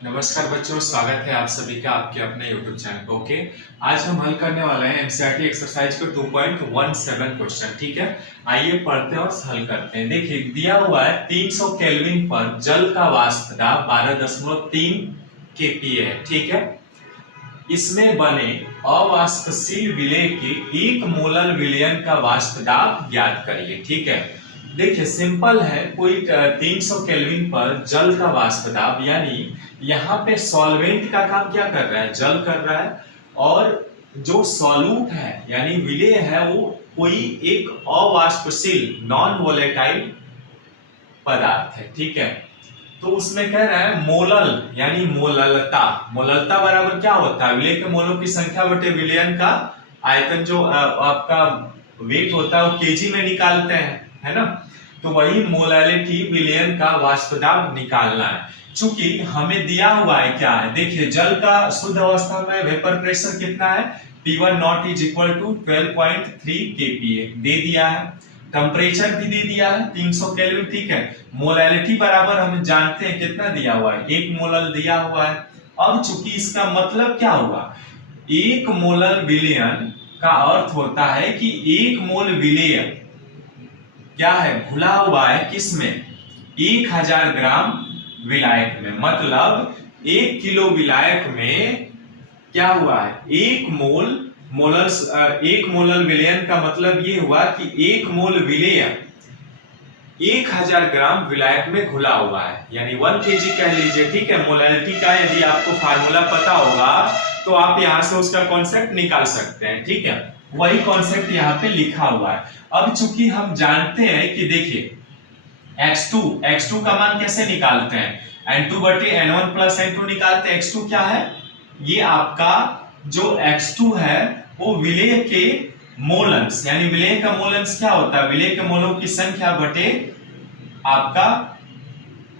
नमस्कार बच्चों, स्वागत है आप सभी का आपके अपने YouTube चैनल पे। ओके, आज हम हल करने वाले हैं एनसीईआरटी एक्सरसाइज को 2.17 क्वेश्चन। ठीक है, आइए पढ़ते हैं और हल करते हैं। देखिए, दिया हुआ है 300 केल्विन पर जल का वाष्प दाब 12.3 kPa है। ठीक है, इसमें बने अवाष्पशील विलेय के 1 मोलर विलयन का वाष्प दाब ज्ञात करिए। ठीक है, देखिए सिंपल है। कोई 300 केल्विन पर जल का वाष्प दाब, यानी यहाँ पे सॉल्वेंट का काम क्या कर रहा है, जल कर रहा है, और जो सॉल्यूट है यानी विलेय है वो कोई एक अवाष्पशील नॉन वोलेटाइल पदार्थ है। ठीक है, तो उसमें कह रहा है मोलल यानी मोललता। मोललता बराबर क्या होता है, विलेय के मोलों की संख्या बटे विलयन का आयतन। जो आपका वेट होता है वो केजी में निकालते हैं, है ना। तो वही मोलालिटी विलयन का वाष्प दाब निकालना है। चूंकि हमें दिया हुआ है क्या है, देखिए जल का शुद्ध अवस्था में वेपर प्रेशर कितना है, P1 not is equal to 12.3 kPa दे दिया है। टेम्परेचर भी दे दिया है 300 केल्विन। ठीक है, मोलालिटी बराबर हम जानते हैं कितना दिया हुआ है, 1 मोलल दिया हुआ है। अब चूंकि इसका मतलब क्या हुआ, 1 मोलर विलयन का अर्थ होता है कि 1 मोल विलेय क्या है, घुला हुआ है किसमें, 1000 ग्राम विलायक में। मतलब 1 किलो विलायक में क्या हुआ है, 1 मोलर विलयन का मतलब ये हुआ कि 1 मोल विलेय 1000 ग्राम विलायक में घुला हुआ है, यानी 1 kg कह लीजिए। ठीक है, मोलालिटी का यदि आपको फार्मूला पता होगा तो आप यहां से उसका कॉन्सेप्ट निकाल सकते हैं। ठीक है, वही कॉन्सेप्ट यहाँ पे लिखा हुआ है। अब चूंकि हम जानते हैं कि देखिए x2 का मान कैसे निकालते हैं, n2 बटे n1 प्लस n2 निकालते हैं। x2 क्या है, ये आपका जो x2 है वो विलेय के मोलन्स, यानी विलेय का मोलन्स क्या होता है, विलेय के मोलों की संख्या बटे आपका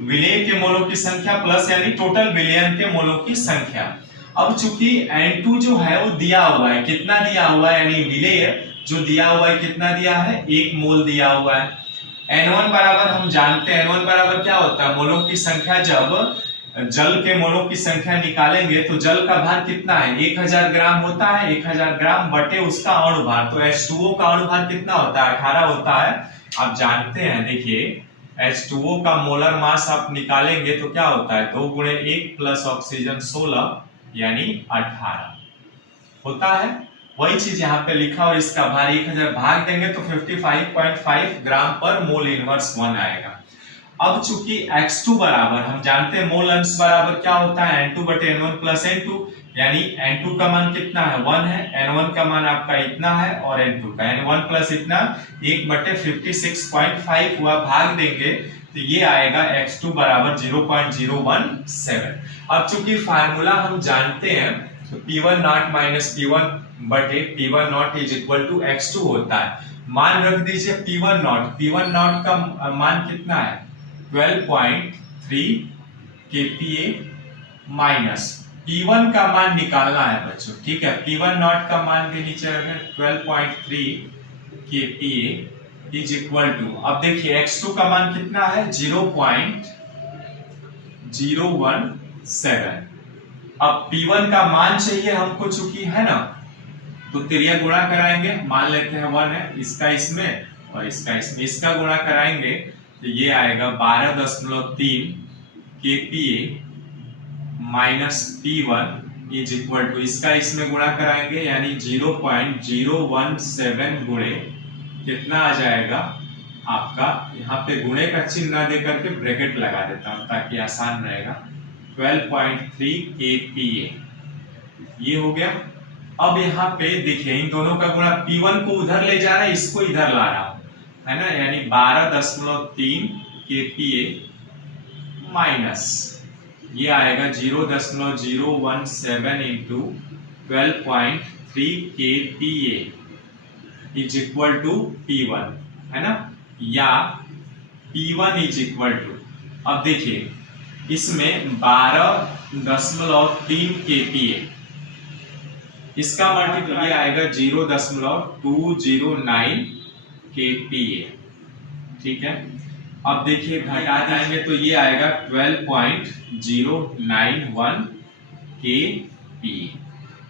विलेय के मोलों की संख्या प्लस यानी टोटल विलयन के मोलों की संख्या। अब चूंकि n2 जो है वो दिया हुआ है, कितना दिया हुआ है, यानी विलेय जो दिया हुआ है कितना दिया है, 1 मोल दिया हुआ है। n1 बराबर हम जानते हैं, n1 बराबर क्या होता है, मोलों की संख्या। जब जल के मोलों की संख्या निकालेंगे तो जल का भार कितना है, 1000 ग्राम होता है। 1000 ग्राम बटे उसका अणु भार, तो H2O का अणु भार कितना होता है, 18 होता है। आप जानते हैं, देखिए H2O का मोलर मास आप निकालेंगे तो क्या होता है, 2 गुणे 1 प्लस ऑक्सीजन 16 यानी 18 होता है। वही चीज यहाँ पे लिखा, और इसका भार 1000 भाग देंगे तो 55.5 ग्राम पर मोल इनवर्स 1 आएगा। अब चूंकि x2 बराबर हम जानते हैं मोल अंश बराबर क्या होता है, n2 बटे n1 प्लस n2, यानी n2 का मान कितना है, 1 है, n1 का मान आपका इतना है, और n2 का n1 प्लस इतना 1 बटे 56.5 हुआ, भाग देंगे तो ये आएगा x2 बराबर 0.017। अब चूंकि फार्मूला हम जानते हैं तो P1 नॉट माइनस P1 बटे P1 not is equal to x2 होता है। मान रख दीजिए P1 नॉट का मान कितना है, 12.3 kPa माइनस P1 का मान निकालना है बच्चों। ठीक है, P1 नॉट का मान भी नीचे रखें, 12.3 kPa इज इक्वल टू, अब देखिए x2 का मान कितना है, 0.017। अब P1 का मान चाहिए हमको, चूंकि है ना, तो तिरिया गुणा कराएंगे, मान लेते हैं 1 है, इसका इसमें और इसका इसमें, इसका गुणा कराएंगे तो ये आएगा 12.3 kPa minus P1 is equal to, इसका इसमें गुणा कराएंगे यानी 0.017 गुणे कितना आ जाएगा आपका, यहाँ पे गुणे का चिन्ह ना दे करके ब्रैकेट लगा देता हूं ताकि आसान रहेगा, 12.3 kPa ये हो गया। अब यहाँ पे देखिए इन दोनों का गुणा, P1 को उधर ले जा रहा है, इसको इधर ला रहा हूं, है ना, यानी 12.3 kPa माइनस ये आएगा 0.017 into 12.3 kPa is equal to P1, है ना, या P1 इज इक्वल टू, अब देखिए इसमें 12.3 kPa, इसका मल्टीप्लाई आएगा 0.209 kPa। ठीक है, अब देखिए घटा देंगे तो ये आएगा 12.091 kPa।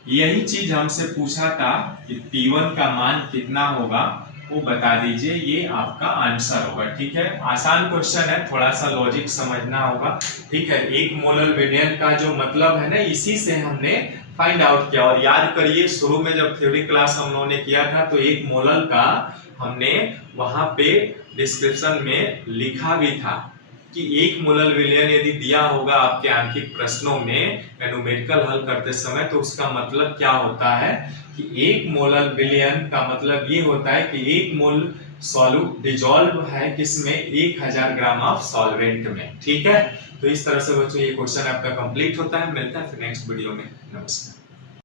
यही चीज हमसे पूछा था कि P1 का मान कितना होगा, वो बता दीजिए, ये आपका आंसर होगा। ठीक है, आसान क्वेश्चन है, थोड़ा सा लॉजिक समझना होगा। ठीक है, एक मोलर विलयन का जो मतलब है ना, इसी से हमने फाइंड आउट किया। और याद करिए शुरू में जब थ्योरी क्लास हम लोगों ने किया था तो एक मोलर का हमने वहां पे डिस्क्रिप्शन में लिखा भी था कि एक मोलर विलयन यदि दिया होगा आपके आंकिक प्रश्नों में न्यूमेरिकल हल करते समय, तो उसका मतलब क्या होता है कि एक मोलर विलयन का मतलब ये होता है कि एक मोल सॉल्यूट डिजॉल्व है किसमें, 1000 ग्राम ऑफ सॉल्वेंट में। ठीक है, तो इस तरह से बच्चों ये क्वेश्चन आपका कंप्लीट होता है। मिलता है फिर नेक्स्ट वीडियो में। नमस्कार।